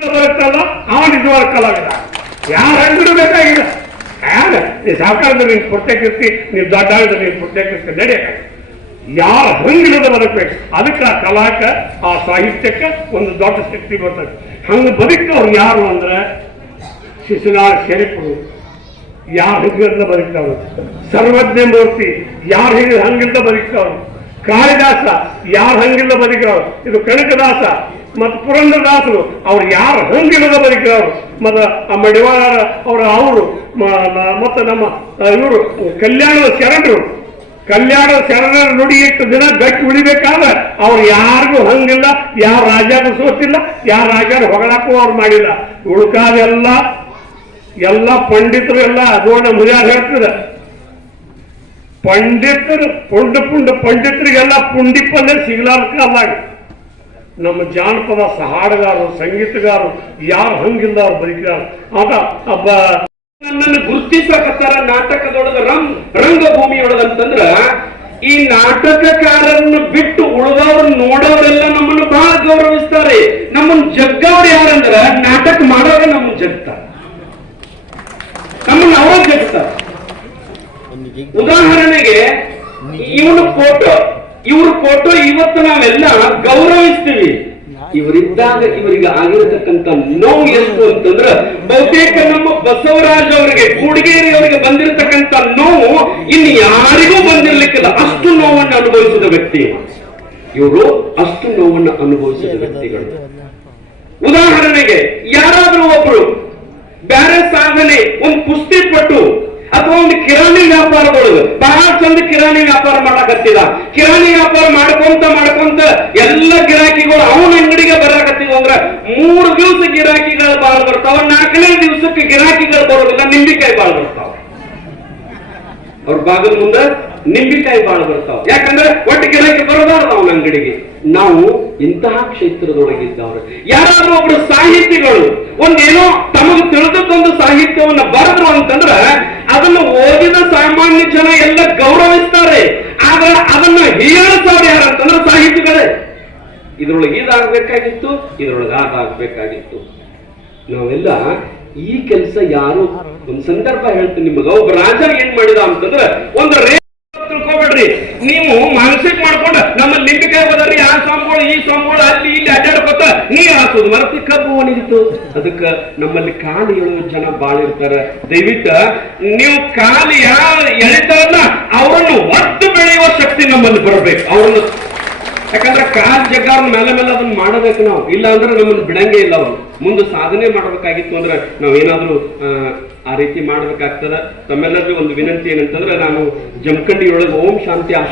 ಬರುತ್ತಲ್ಲ ಅವ ನಿಜವಾದ ಕಲಾವಿದ. ಯಾರ ಅಂಗಡಿ ಬೇಕಾಗಿಲ್ಲ ಯಾರ ನೀ ಸಾಕಾರದ ನೀನು ಪುರ್ತಕ್ಕಿರ್ತಿ ನೀವು ದೊಡ್ಡ ಆಳಿದ್ರೆ ನೀನು ಪುರ್ತಕ್ಕಿರ್ತಿ ನಡೆಯಕ ಯಾರ ಹಂಗಿಲ್ಲದ ಬದುಕಬೇಕು ಅದಕ್ಕೆ ಆ ಕಲಾಕ, ಆ ಸಾಹಿತ್ಯಕ್ಕೆ ಒಂದು ದೊಡ್ಡ ಶಕ್ತಿ ಬರ್ತದೆ. ಹಂಗೆ ಬದುಕವ್ರು ಯಾರು ಅಂದ್ರೆ ಶಿಶುನಾಳ ಶರೀಫರು. ಯಾರು ಹಿಂಗಿಂದ ಬದುಕ್ತವ್ರು ಸರ್ವಜ್ಞ ಮೂರ್ತಿ. ಯಾರು ಹಿಂಗ ಹಂಗಿಲ್ದ ಬದುಕ್ತವ್ರು ಕಾಳಿದಾಸ ಯಾರು ಹಂಗಿಲ್ಲ ಬದುಕವ್ರು ಇದು ಕನಕದಾಸ. ಮತ್ತು ಪುರಂದರದಾಸರು, ಅವ್ರು ಯಾರು ಹಂಗಿಲ್ಲದ ಬದುಕಿರೋರು ಮತ್ತು ಆ ಮಡಿವಾಳ ಅವರ ಅವರು ಮತ್ತು ನಮ್ಮ ಇವರು, ಕಲ್ಯಾಣದ ಶರಣರು. ಕಲ್ಯಾಣದ ಶರಣರ ನುಡಿ ಇಟ್ಟು ದಿನ ಗಟ್ಟಿ ಉಳಿಬೇಕಾದ್ರೆ ಅವ್ರು ಯಾರಿಗೂ ಹಂಗಿಲ್ಲ ಯಾವ ರಾಜ್ಯಾಗೂ ಸೋತಿಲ್ಲ ಯಾವ ರಾಜಾರು ಹೊಗಳಕ್ಕೂ ಅವ್ರು ಮಾಡಿಲ್ಲ. ಉಳ್ಕಾದೆಲ್ಲ ಎಲ್ಲ ಪಂಡಿತರು ಎಲ್ಲ ಅದೋಣ ಮುರಿಯಾದ ಹೇಳ್ತದ. ಪಂಡಿತರು, ಪುಂಡ ಪುಂಡ ಪಂಡಿತರಿಗೆಲ್ಲ ಪುಂಡಿಪ್ಪಲ್ಲೇ ಪಲ್ಲೆ ಸಿಗ್ಲಾರ್ಕ ಅಲ್ಲ ನಮ್ಮ ಜಾನಪದ ಹಾಡುಗಾರರು ಸಂಗೀತಗಾರರು ಯಾರು ಹಂಗಿಲ್ಲ ಅವ್ರು ಬದುಕಿದಾರ ಆತ ಒಬ್ಬ ನನ್ನನ್ನು ಗುರುತಿಸಕತ್ತಾರ ನಾಟಕದೊಳಗ ರಂಗ್ ರಂಗಭೂಮಿಯೊಳಗಂತಂದ್ರ ಈ ನಾಟಕಕಾರರನ್ನು ಬಿಟ್ಟು ಉಳಿದವ್ರು ನೋಡೋರೆಲ್ಲ ನಮ್ಮನ್ನು ಬಹಳ ಗೌರವಿಸ್ತಾರೆ. ನಮ್ಮನ್ನ ಜಗ್ಗವ್ರು ಯಾರಂದ್ರ ನಾಟಕ ಮಾಡೋರೆ ನಮ್ಮ ಜಗ್ತಾರ. ನಮ್ಮನ್ನ ಅವ ಜಗ್ತಾರ. ಉದಾಹರಣೆಗೆ ಫೋಟೋ ಇವತ್ತು ನಾವೆಲ್ಲ ಗೌರವಿಸ್ತೀವಿ. ಇವರಿದ್ದಾಗ ಇವರಿಗೆ ಆಗಿರತಕ್ಕಂತ ನೋವು ಎಷ್ಟು ಅಂತಂದ್ರ ಬಹುತೇಕ ನಮ್ಮ ಬಸವರಾಜ್ ಅವರಿಗೆ ಕೂಡಿಗೇರಿ ಅವರಿಗೆ ಬಂದಿರತಕ್ಕಂತ ನೋವು ಇನ್ನು ಯಾರಿಗೂ ಬಂದಿರ್ಲಿಕ್ಕಿಲ್ಲ. ಅಷ್ಟು ನೋವನ್ನು ಅನುಭವಿಸಿದ ವ್ಯಕ್ತಿ. ಇವರು ಅಷ್ಟು ನೋವನ್ನು ಅನುಭವಿಸಿದ ವ್ಯಕ್ತಿಗಳು. ಉದಾಹರಣೆಗೆ ಯಾರಾದ್ರೂ ಒಬ್ರು ಬ್ಯಾರೆ ಸಾಧನೆ ಒಂದು ಕುಸ್ತಿ ಪಟ್ಟು ಅಥವಾ ಒಂದು ಕಿರಾಣಿ ವ್ಯಾಪಾರಗಳು ಬಹಳ ಚಂದ ಕಿರಾಣಿ ವ್ಯಾಪಾರ ಮಾಡಕತ್ತಿದ. ಕಿರಾಣಿ ವ್ಯಾಪಾರ ಮಾಡ್ಕೊಂತ ಮಾಡ್ಕೊಂತ ಎಲ್ಲ ಗಿರಾಕಿಗಳು ಅವನ ಅಂಗಡಿಗೆ ಬರಕತ್ತಿದ ಅಂದ್ರ ಮೂರು ದಿವಸ ಗಿರಾಕಿಗಳು ಬಾಳ ಬರ್ತಾವ, ನಾಲ್ಕನೇ ದಿವಸಕ್ಕೆ ಗಿರಾಕಿಗಳು ಬರೋದಿಲ್ಲ, ನಿಂಬಿಕಾಯಿ ಬಾಳ ಬರ್ತಾವ. ಅವ್ರ ಬಾಗಿಲ ಮುಂದೆ ನಿಂಬಿಕಾಯಿ ಬಾಳ ಬರ್ತಾವ. ಯಾಕಂದ್ರೆ ಒಟ್ಟು ಗಿರಾಕಿ ಬರಬಾರದು ಅವನ ಅಂಗಡಿಗೆ. ನಾವು ಇಂತಹ ಕ್ಷೇತ್ರದೊಳಗಿದ್ದವರು ಯಾರಾದ್ರೂ ಒಬ್ರು ಸಾಹಿತಿಗಳು, ಒಂದೇನೋ ತಮಗೆ ತಿಳಿದದ್ದೊಂದು ಸಾಹಿತ್ಯವನ್ನ ಬರೆದ್ರು ಅಂತಂದ್ರ ಓದಿದ ಸಾಮಾನ್ಯ ಜನ ಎಲ್ಲ ಗೌರವಿಸ್ತಾರೆ. ಆದ್ರೆ ಅದನ್ನ ಹೀಯಾಳಿಸೋರು ಯಾರಂತಂದ್ರೆ ಸಾಹಿತಿಗಳೇ. ಇದ್ರೊಳಗೆ ಇದಾಗಬೇಕಾಗಿತ್ತು, ಇದ್ರೊಳಗೆ ಅದಾಗಬೇಕಾಗಿತ್ತು. ನಾವೆಲ್ಲ ಈ ಕೆಲಸ ಯಾರು? ಒಂದ್ ಸಂದರ್ಭ ಹೇಳ್ತೀನಿ ನಿಮಗೆ. ಒಬ್ಬ ರಾಜ ಏನ್ ಮಾಡಿದ ಅಂತಂದ್ರೆ ಒಂದು ರೇ ತಿಳ್ಕೊಬೇಡ್ರಿ ನೀವು ಮಾನಸಿಕ ಕಬ್ಬು ಅದಕ್ಕ ನಮ್ಮಲ್ಲಿ ಕಾಲು ಏಳುವ ಜನ ಬಾಳ ಇರ್ತಾರ. ದಯವಿಟ್ಟು ನೀವು ಕಾಲು ಯಾರು ಎಳಿತಾರಲ್ಲ ಅವರನ್ನು ಒತ್ತು ಬೆಳೆಯುವ ಶಕ್ತಿ ನಮ್ಮಲ್ಲಿ ಬರಬೇಕು. ಅವರನ್ನು ಯಾಕಂದ್ರೆ ಕಾಲ್ ಜಗ್ಗಾರ ಮೇಲೆ ಮೇಲೆ ಅದನ್ನ ಮಾಡಬೇಕು ನಾವು. ಇಲ್ಲ ಅಂದ್ರೆ ನಮ್ಮನ್ನು ಬಿಡಂಗೇ ಇಲ್ಲ ಅವರು. ಮುಂದೆ ಸಾಧನೆ ಮಾಡಬೇಕಾಗಿತ್ತು ಅಂದ್ರೆ ನಾವು ಏನಾದ್ರೂ ಆ, ಆ ರೀತಿ ಮಾಡ್ಬೇಕಾಗ್ತದ? ತಮ್ಮೆಲ್ಲರಿಗೂ ಒಂದು ವಿನಂತಿ ಏನಂತಂದ್ರೆ ನಾನು ಜಮಖಂಡಿಯೊಳಗೆ ಓಂ ಶಾಂತಿ ಆಶ್ರಮ